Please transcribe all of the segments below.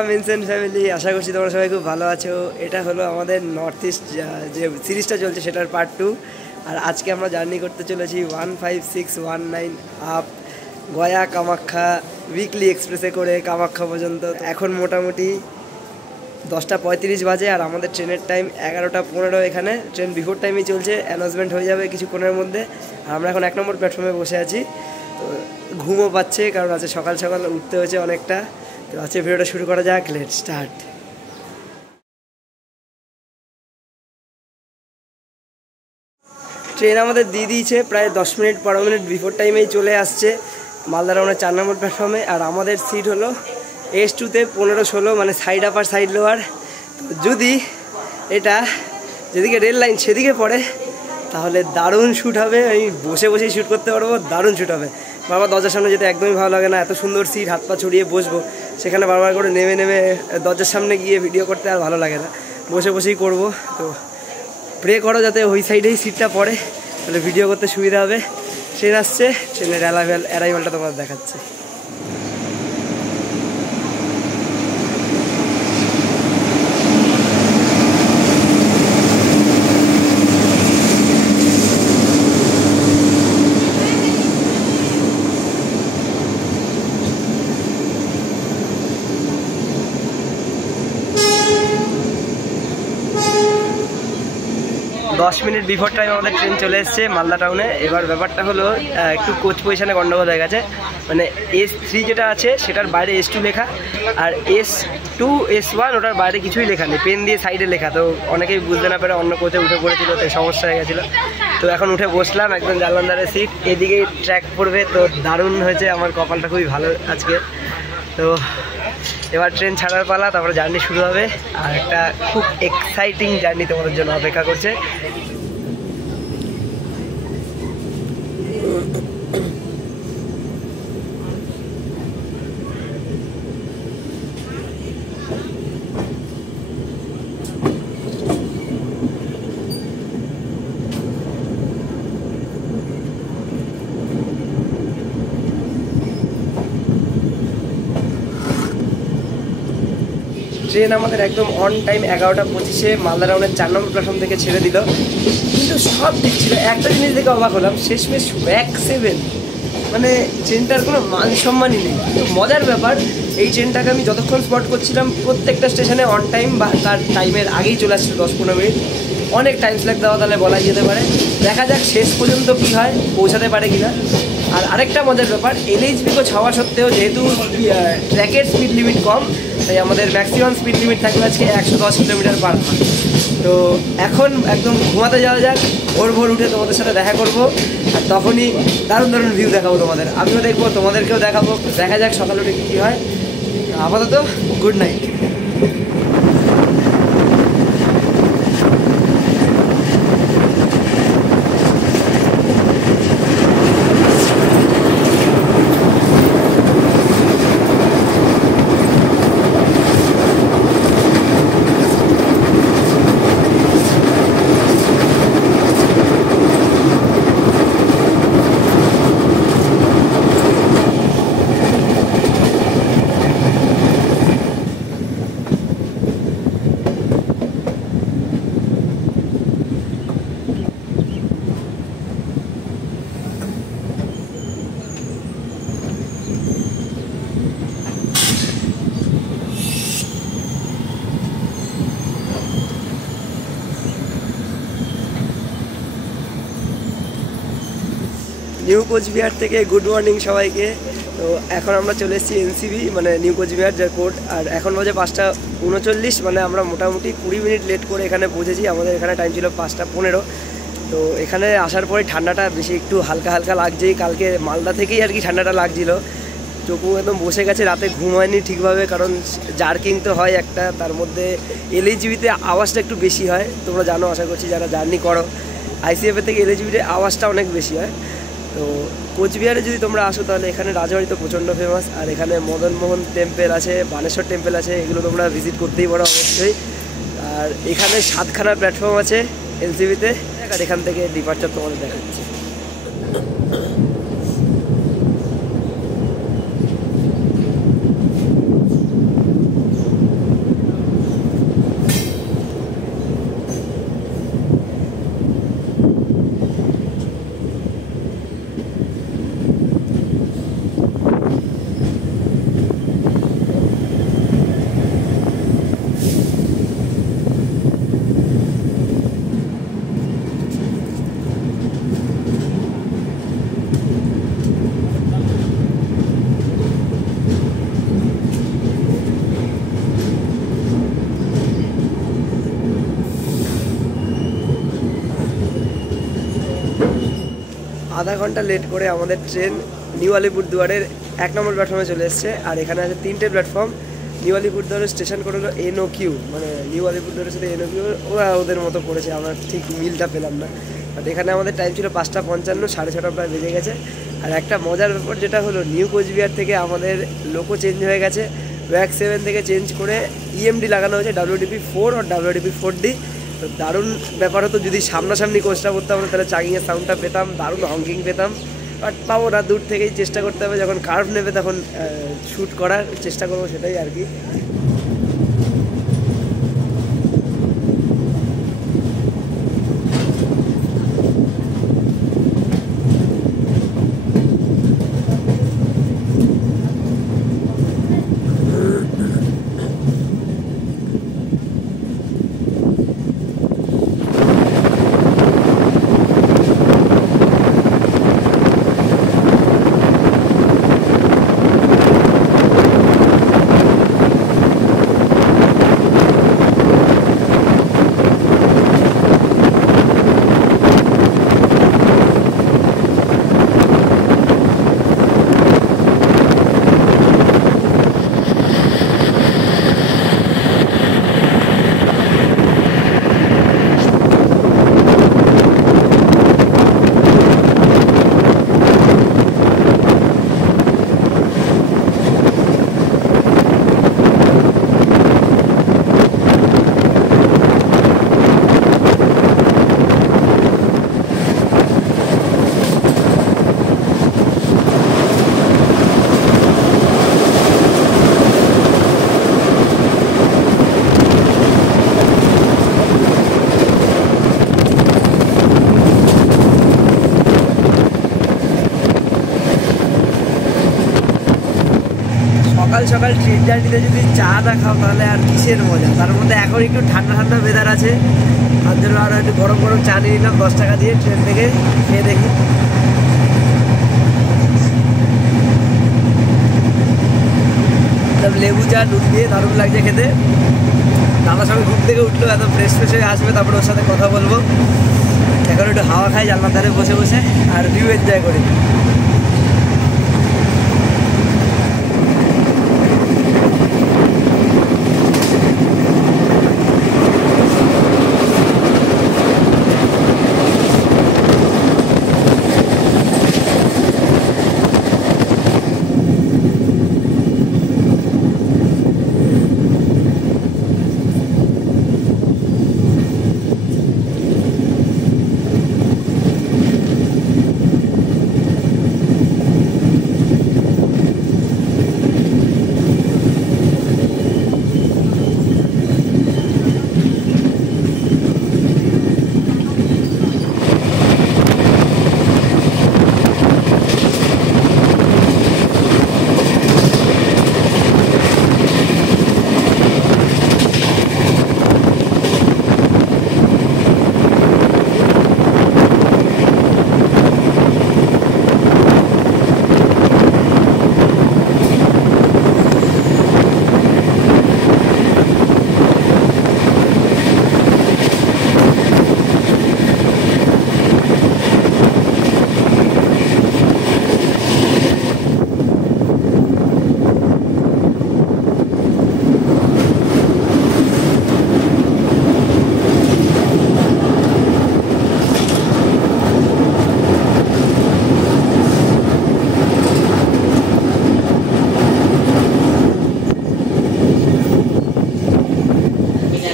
Welcome ইনসেন্ট family, আশা করছি তোমরা সবাই খুব ভালো আছো। এটা হলো আমাদের নর্থ ইস্ট যে সিরিজটা চলছে সেটার পার্ট 2। আর আজকে আমরা জার্নি করতে চলেছি 15619 আপ গয়া কামাখ্যা উইকলি এক্সপ্রেসে করে কামাখ্যা পর্যন্ত। এখন মোটামুটি 10:35 বাজে আর আমাদের ট্রেনের টাইম 11:15। এখানে ট্রেন বিফোর টাইমই চলছে, অ্যানাউন্সমেন্ট হয়ে যাবে কিছুক্ষণের মধ্যে। আর আমরা এখন 1 নম্বর প্ল্যাটফর্মে বসে আছি। তো ঘুমও পাচ্ছে কারণ আজকে সকাল সকাল উঠতে হয়েছে অনেকটা। তো আজকে ভিডিওটা শুরু করা যাক, লেটস স্টার্ট। ট্রেন আমাদের দিয়ে দিয়েছে, প্রায় 10 মিনিট 12 মিনিট বিফোর টাইমেই চলে আসছে মালদা টাউনের 4 নম্বর প্ল্যাটফর্মে। আর আমাদের সিট হলো S2-তে 15-16, মানে সাইড আপ আর সাইড লোয়ার। তো যদি এটা যেদিকে রেল লাইন সেদিকে পড়ে তাহলে দারুণ শ্যুট হবে। আমি বসে বসেই শ্যুট করতে পারবো, দারুণ শ্যুট হবে। বারবার দরজার সামনে যেতে একদমই ভালো লাগে না, এত সুন্দর সিট, হাত পা ছড়িয়ে বসবো, সেখানে বারবার করে নেমে নেমে দরজার সামনে গিয়ে ভিডিও করতে আর ভালো লাগে না, বসে বসেই করব। তো প্রে করো যাতে ওই সাইডেই সিটটা পড়ে, তাহলে ভিডিও করতে সুবিধা হবে। ট্রেন আসছে, ট্রেনের অ্যারাইভালটা তোমাদের দেখাচ্ছে। দশ মিনিট বিফোর টাইম আমাদের ট্রেন চলে এসছে মালদা টাউনে। এবার ব্যাপারটা হলো একটু কোচ পজিশনে গন্ডগোল হয়ে গেছে। মানে S3 যেটা আছে সেটার বাইরে S2 লেখা, আর S2 S1 ওটার বাইরে কিছুই লেখা নেই, পেন দিয়ে সাইডে লেখা। তো অনেকেই বুঝতে না পেরে অন্য কোচে উঠে পড়েছিল, তো সমস্যা হয়ে গেছিলো। তো এখন উঠে বসলাম, একদম জানলার সিট, এদিকেই ট্র্যাক পড়বে। তো দারুণ হয়েছে, আমার কপালটা খুবই ভালো আজকে। তো এবার ট্রেন ছাড়ার পালা, তারপরে জার্নি শুরু হবে। আর একটা খুব এক্সাইটিং জার্নি তোমাদের জন্য অপেক্ষা করছে। ট্রেন আমাদের একদম অন টাইম 11:25 মালদা টাউনের 4 নম্বর প্ল্যাটফর্ম থেকে ছেড়ে দিল। কিন্তু সব ঠিক ছিল, একটা জিনিস দেখে অবাক হলাম, শেষমেশ ব্যাক 7। মানে ট্রেনটার কোনো মান সম্মানই নেই। তো মজার ব্যাপার, এই ট্রেনটাকে আমি যতক্ষণ স্পট করছিলাম প্রত্যেকটা স্টেশনে অন টাইম বা তার টাইমের আগেই চলে আসছিল, 10-15 মিনিট। অনেক টাইম স্ল্যাগ দেওয়া তাহলে বলা যেতে পারে। দেখা যাক শেষ পর্যন্ত কী হয়, পৌঁছাতে পারে কিনা। আর আরেকটা মজার ব্যাপার, LHB কোচ হওয়া সত্ত্বেও যেহেতু ট্র্যাকের স্পিড লিমিট কম, তাই আমাদের ম্যাক্সিমাম স্পিড লিমিট থাকবে আজকে 110 কিলোমিটার পার আওয়ার। তো এখন একদম ঘুমাতে যাওয়া যাক, ভোর ভোর উঠে তোমাদের সাথে দেখা করব। আর তখনই দারুণ দারুণ ভিউ দেখাবো তোমাদের, আমিও দেখবো, তোমাদেরকেও দেখাবো। দেখা যাক সকালে উঠে কী হয়। আপাতত গুড নাইট। নিউ কোচবিহার থেকে গুড মর্নিং সবাইকে। তো এখন আমরা চলে এসেছি NCB, মানে নিউ কোচবিহার যার কোর্ট। আর এখন বাজে 5:39, মানে আমরা মোটামুটি 20 মিনিট লেট করে এখানে পৌঁছেছি। আমাদের এখানে টাইম ছিল 5:15। তো এখানে আসার পরে ঠান্ডাটা বেশি একটু হালকা হালকা লাগছেই, কালকে মালদা থেকেই আর কি ঠান্ডাটা লাগছিলো। চোখু একদম বসে গেছে, রাতে ঘুম হয়নি ঠিকভাবে, কারণ জার্কিং তো হয় একটা, তার মধ্যে LHB-তে আওয়াজটা একটু বেশি হয়। তোমরা জানো, আশা করছি যারা জার্নি করো, ICF-এর থেকে LHB-তে আওয়াজটা অনেক বেশি হয়। তো কোচবিহারে যদি তোমরা আসো তাহলে এখানে রাজবাড়ি তো প্রচণ্ড ফেমাস, আর এখানে মদনমোহন টেম্পেল আছে, বানেশ্বর টেম্পেল আছে, এগুলো তোমরা ভিজিট করতেই পারো অবশ্যই। আর এখানে 7খানা প্ল্যাটফর্ম আছে NCB-তে, আর এখান থেকে ডিপার্চার তোমাদের দেখাচ্ছে। আধা ঘন্টা লেট করে আমাদের ট্রেন নিউ আলিপুরদুয়ারের 1 নম্বর প্ল্যাটফর্মে চলে এসছে। আর এখানে আছে 3টে প্ল্যাটফর্ম। নিউ আলিপুরদুয়ারের স্টেশন করে হলো NOQ, মানে নিউ আলিপুরদুয়ারের সাথে NOQ ওরা ওদের মতো করেছে, আমরা ঠিক মিলটা পেলাম না। বাট এখানে আমাদের টাইম ছিল 5:55, 6:30 প্রায় বেজে গেছে। আর একটা মজার ব্যাপার যেটা হলো, নিউ কোচবিহার থেকে আমাদের লোকও চেঞ্জ হয়ে গেছে। WAG 7 থেকে চেঞ্জ করে EMD লাগানো হয়েছে, WDP4 আর WDP4D। তো দারুণ ব্যাপার হতো যদি সামনাসামনি কোচটা করতাম তাহলে চাগিংয়ের সাউন্ডটা পেতাম, দারুণ হংকিং পেতাম। বাট পাবো না, দূর থেকেই চেষ্টা করতে হবে, যখন কার্ভ নেবে তখন শ্যুট করার চেষ্টা করবো, সেটাই আর কি। সকাল সকাল ট্রেন জার্নিতে যদি চা না খাও তাহলে আর কিসের মজা। তার মধ্যে এখন একটু ঠান্ডা ঠান্ডা ওয়েদার আছে, তার জন্য আরও একটু গরম গরম চা নিয়ে নিলাম 10 টাকা দিয়ে ট্রেন থেকে, খেয়ে দেখি। লেবু চা দুধ দিয়ে দারুণ লাগছে খেতে। দাদার সঙ্গে ঘুম থেকে উঠলো, এত ফ্রেশ ফ্রেশ হয়ে আসবে, তারপরে ওর সাথে কথা বলবো। এখন একটু হাওয়া খাই জানলার ধারে বসে বসে, আর ভিউ এনজয় করি।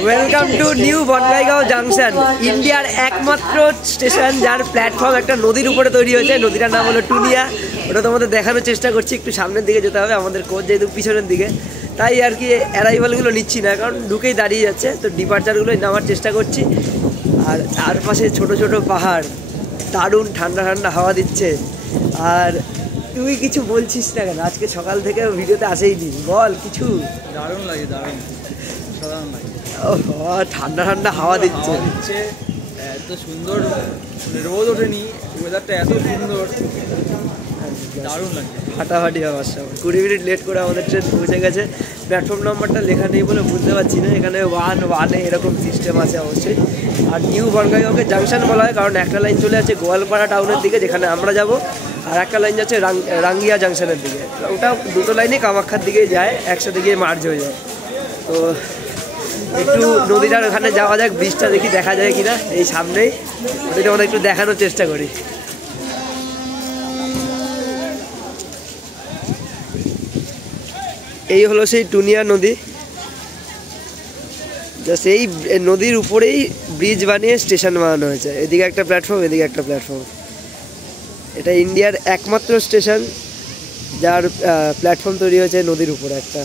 Welcome to new Bongaigaon junction, ইন্ডিয়ার একমাত্র স্টেশন যার প্ল্যাটফর্ম একটা নদীর উপরে তৈরি হয়েছে। নদীটার নাম হলো টুনিয়া। ওটা তোমাদের দেখানোর চেষ্টা করছি, একটু সামনের দিকে যেতে হবে, আমাদের কোচ যেহেতু পিছনের দিকে, তাই আর কি অ্যারাইভালগুলো নিচ্ছি না, কারণ ঢুকেই দাঁড়িয়ে যাচ্ছে। তো ডিপার্চারগুলোই নেওয়ার চেষ্টা করছি। আর তার পাশে ছোট ছোট পাহাড়, দারুণ ঠান্ডা ঠান্ডা হাওয়া দিচ্ছে। আর তুই কিছু বলছিস না কেন? আজকে সকাল থেকে ভিডিওতে আসেইনি, বল কিছু। দারুণ লাগে, দারুণ সাধারণ লাগে। ঠান্ডা ঠান্ডা হাওয়া দিচ্ছে, এত সুন্দর, রোদ ওঠেনি, ওয়েদারটা এত সুন্দর। দারুণ লাগছে। ফাটাফাটি ব্যাপার সব 20 মিনিট লেট করে আমাদের ট্রেন পৌঁছে গেছে। প্ল্যাটফর্ম নাম্বারটা লেখা নেই বলে বুঝতে পারছি না, এখানে 1-1 এরকম সিস্টেম আছে অবশ্যই। আর নিউ বনগাঁওকে জাংশন বলা হয় কারণ একটা লাইন চলে আছে গোয়ালপাড়া টাউনের দিকে যেখানে আমরা যাব, আর একটা লাইন যাচ্ছে রাঙ্গিয়া জাংশনের দিকে। ওটা দুটো লাইনই কামাখ্যার দিকেই যায়, একসাথে গিয়ে মার্জ হয়ে যায়। তো একটু নদীটার ওখানে যাওয়া যাক, ব্রিজটা দেখি দেখা যায় কিনা, এই সামনেই ওটা আমাদের একটু দেখানোর চেষ্টা করি। এই হলো সেই টুনিয়া নদী, জাস্ট এই নদীর উপরেই ব্রিজ বানিয়ে স্টেশন বানানো হয়েছে। এদিকে একটা প্ল্যাটফর্ম, এদিকে একটা প্ল্যাটফর্ম। এটা ইন্ডিয়ার একমাত্র স্টেশন যার প্ল্যাটফর্ম তৈরি হয়েছে নদীর উপরে একটা।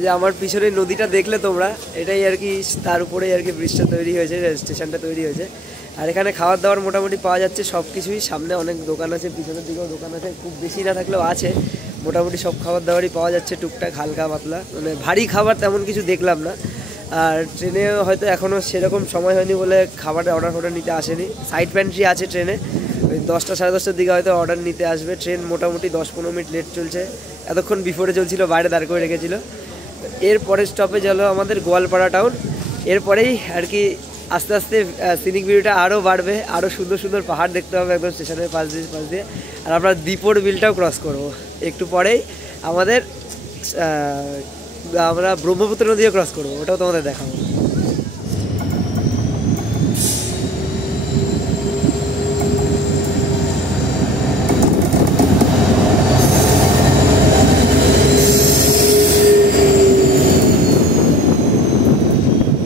যে আমার পিছনে নদীটা দেখলে তোমরা, এটাই আর কি, তার উপরেই আর কি ব্রিজটা তৈরি হয়েছে, স্টেশনটা তৈরি হয়েছে। আর এখানে খাবার দাবার মোটামুটি পাওয়া যাচ্ছে সব কিছুই। সামনে অনেক দোকান আছে, পিছনের দিকেও দোকান আছে, খুব বেশি না থাকলেও আছে। মোটামুটি সব খাবার দাবারই পাওয়া যাচ্ছে, টুকটাক হালকা পাতলা, মানে ভারী খাবার তেমন কিছু দেখলাম না। আর ট্রেনে হয়তো এখনও সেরকম সময় হয়নি বলে খাবারের অর্ডার নিতে আসেনি। সাইড প্যান্ট্রি আছে ট্রেনে, ওই 10টা সাড়ে 10টার দিকে হয়তো অর্ডার নিতে আসবে। ট্রেন মোটামুটি 10-15 মিনিট লেট চলছে, এতক্ষণ বিফোরে চলছিল, বাইরে দাঁড় করে রেখেছিল। এর পরের স্টপেজ হলো আমাদের গোয়ালপাড়া টাউন। এরপরেই আর কি আস্তে আস্তে সিনিক ভিউটা আরও বাড়বে, আরও সুন্দর সুন্দর পাহাড় দেখতে হবে একদম স্টেশনের পাশ দিয়ে। আর আমরা দীপর বিলটাও ক্রস করব একটু পরেই। আমরা ব্রহ্মপুত্র নদীও ক্রস করবো, ওটাও তোমাদের দেখাবো।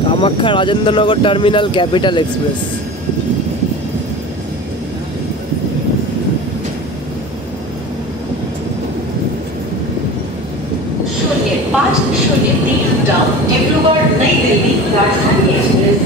Kamakhya Rajendranagar terminal capital express. Dibrugarh नई दिल्ली राजधानी एक्सप्रेस।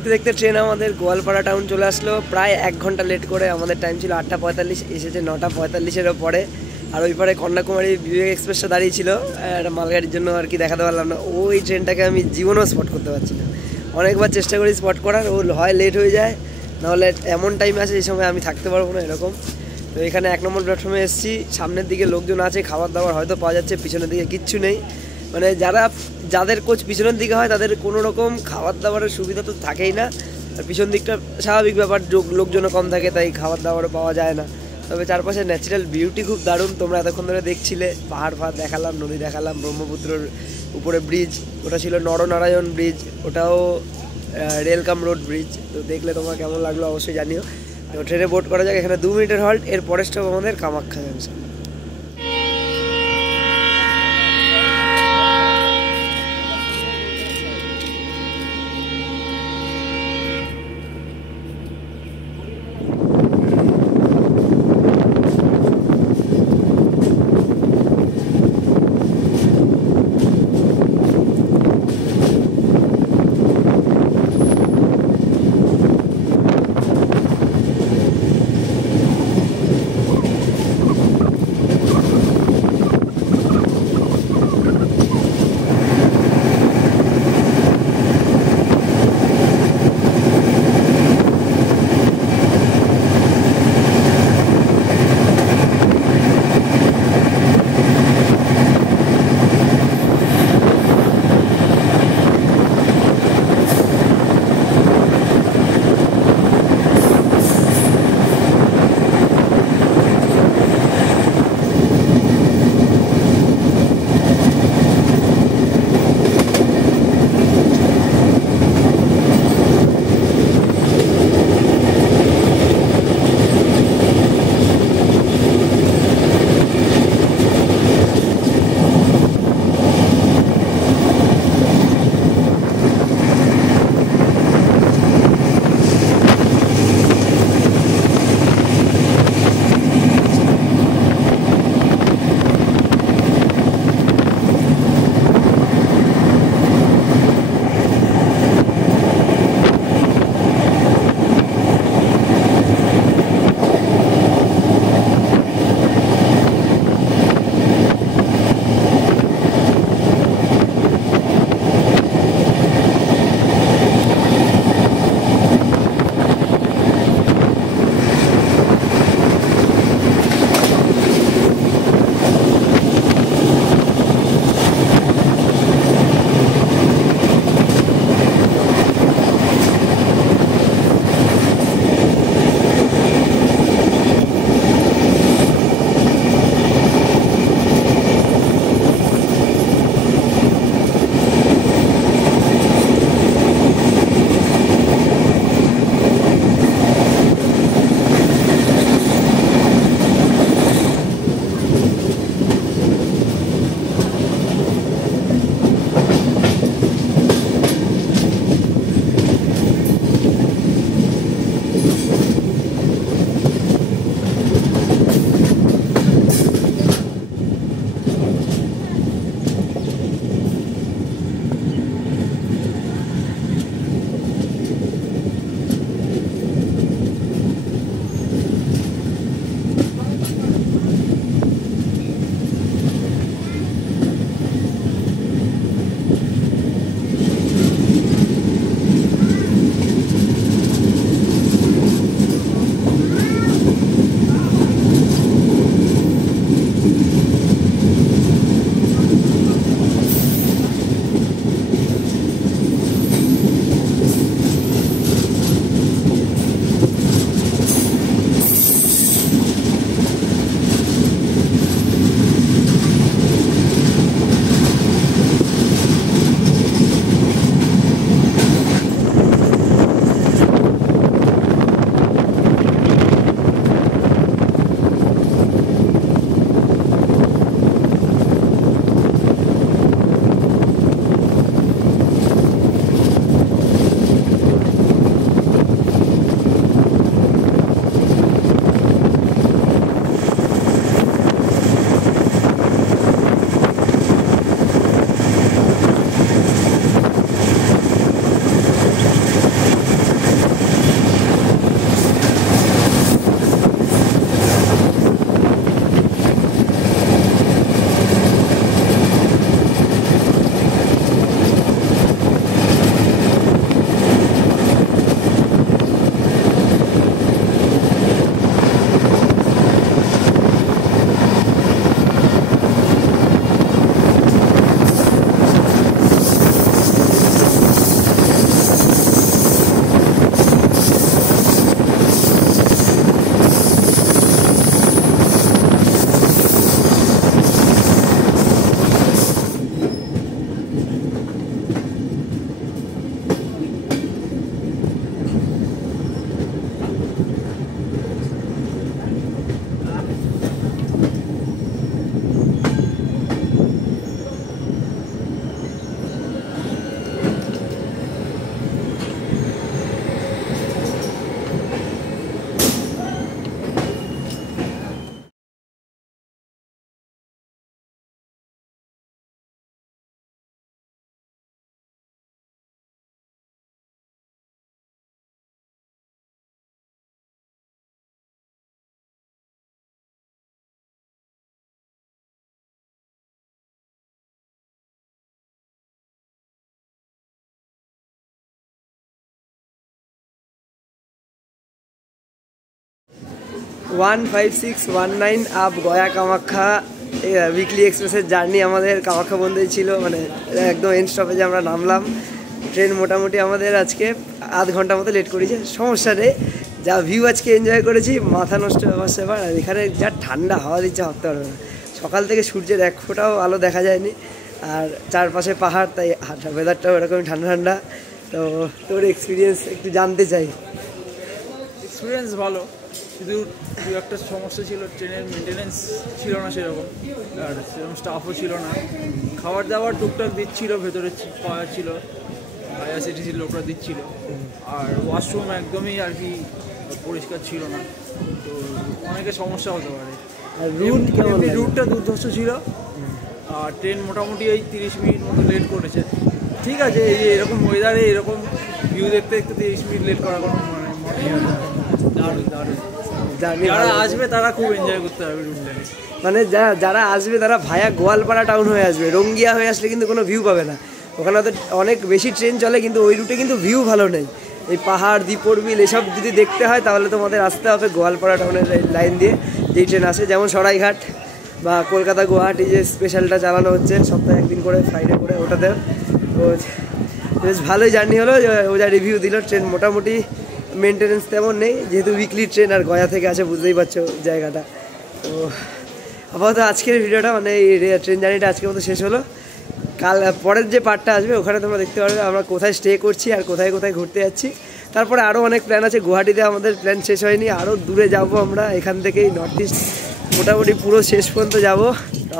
দেখতে দেখতে ট্রেন আমাদের গোয়ালপাড়া টাউন চলে আসলো, প্রায় 1 ঘন্টা লেট করে। আমাদের টাইম ছিল 8:45, এসেছে 9:45-এরও পরে। আর ওই পারে কন্যাকুমারী বিবেক এক্সপ্রেসটা দাঁড়িয়ে ছিল একটা মালগাড়ির জন্য আর কি, দেখাতে পারলাম না। ওই ট্রেনটাকে আমি জীবনেও স্পট করতে পারছি না। অনেকবার চেষ্টা করি স্পট করার, ও হয় লেট হয়ে যায়, নাহলে এমন টাইম আছে এই সময় আমি থাকতে পারবো না, এরকম। তো এখানে 1 নম্বর প্ল্যাটফর্মে এসেছি, সামনের দিকে লোকজন আছে, খাবার দাবার হয়তো পাওয়া যাচ্ছে, পিছনের দিকে কিচ্ছু নেই। মানে যাদের কোচ পিছনের দিকে হয় তাদের কোনো রকম খাবার দাবারের সুবিধা তো থাকেই না। আর পিছন দিকটা স্বাভাবিক ব্যাপার, লোকজনও কম থাকে, তাই খাবার দাবারও পাওয়া যায় না। তবে চারপাশে ন্যাচারাল বিউটি খুব দারুণ, তোমরা এতক্ষণ ধরে দেখছিলে। পাহাড় দেখালাম, নদী দেখালাম, ব্রহ্মপুত্রর উপরে ব্রিজ, ওটা ছিল নরনারায়ণ ব্রিজ, ওটাও রেলকাম রোড ব্রিজ। তো দেখলে তোমার কেমন লাগলো অবশ্যই জানিও। তো ট্রেনে বোট করা যাক, এখানে 2 মিনিটের হল্ট, এর পরের স্টপ আমাদের Kamakhya junction. 15619 up Gaya Kamakhya weekly এক্সপ্রেসের জার্নি আমাদের কামাখ্যা বন্ধই ছিল, মানে একদম এন্ড স্টপেজে আমরা নামলাম। ট্রেন মোটামুটি আমাদের আজকে আধ ঘন্টা মতো লেট করেছে, সমস্যা নেই। যা ভিউ আজকে এনজয় করেছি, মাথা নষ্ট ব্যাপার স্যাপার। আর এখানে যা ঠান্ডা হাওয়া দিচ্ছে ভাবতে পারবে না, সকাল থেকে সূর্যের এক ফোঁটাও আলো দেখা যায়নি, আর চারপাশে পাহাড়, তাই ওয়েদারটাও এরকমই ঠান্ডা ঠান্ডা। তো তোর এক্সপিরিয়েন্স একটু জানতে চাই। এক্সপিরিয়েন্স ভালো, শুধু দু একটা সমস্যা ছিল, ট্রেনের মেনটেনেন্স ছিল না সেরকম, আর সেরকম স্টাফও ছিল না। খাবার দাবার টুকটাক দিচ্ছিল, ভেতরে পাওয়া ছিল, আইআরসিটিসির লোকরা দিচ্ছিল। আর ওয়াশরুম একদমই আর কি পরিষ্কার ছিল না, তো অনেকের সমস্যা হতে পারে। আর রুট কেমন? রুটটা দুর্ধর্ষ ছিল, আর ট্রেন মোটামুটি এই 30 মিনিট মতো লেট করেছে। ঠিক আছে, এই যে এরকম ওয়েদারে এরকম ভিউ দেখতে দেখতে 30 মিনিট লেট করা কোনো মানে দারুণ দারুণ। যারা আসবে তারা খুব এনজয় করতে পারবে রুটটাকে। মানে যারা আসবে তারা ভায়া গোয়ালপাড়া টাউন হয়ে আসবে, রঙ্গিয়া হয়ে আসলে কিন্তু কোনো ভিউ পাবে না। ওখানে তো অনেক বেশি ট্রেন চলে, কিন্তু ওই রুটে কিন্তু ভিউ ভালো নেই। এই পাহাড়, দ্বীপর বিল এসব যদি দেখতে হয় তাহলে তোমাদের আসতে হবে গোয়ালপাড়া টাউনের লাইন দিয়ে, যেই ট্রেন আসে। যেমন সরাইঘাট বা কলকাতা গুয়াহাটি যে স্পেশালটা চালানো হচ্ছে সপ্তাহে একদিন করে, ফ্রাইডে করে, ওটাতে। তো বেশ ভালোই জার্নি হলো। ও যা রিভিউ দিল, ট্রেন মোটামুটি মেনটেনেন্স তেমন নেই, যেহেতু উইকলি ট্রেন আর গয়া থেকে আছে, বুঝতেই পারছো জায়গাটা। তো আপাতত আজকের ভিডিওটা, মানে এই ট্রেন জার্নিটা আজকের মতো শেষ হলো। কাল পরের যে পার্টটা আসবে ওখানে তোমরা দেখতে পারবে আমরা কোথায় স্টে করছি আর কোথায় কোথায় ঘুরতে যাচ্ছি। তারপরে আরও অনেক প্ল্যান আছে, গুয়াহাটিতে আমাদের প্ল্যান শেষ হয়নি, আরও দূরে যাব আমরা এখান থেকেই, নর্থ ইস্ট মোটামুটি পুরো শেষ পর্যন্ত যাব।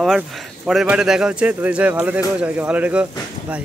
আবার পরের পার্টে দেখা হচ্ছে। তোদের সবাই ভালো থেকো, সবাইকে ভালো রেখো, বাই।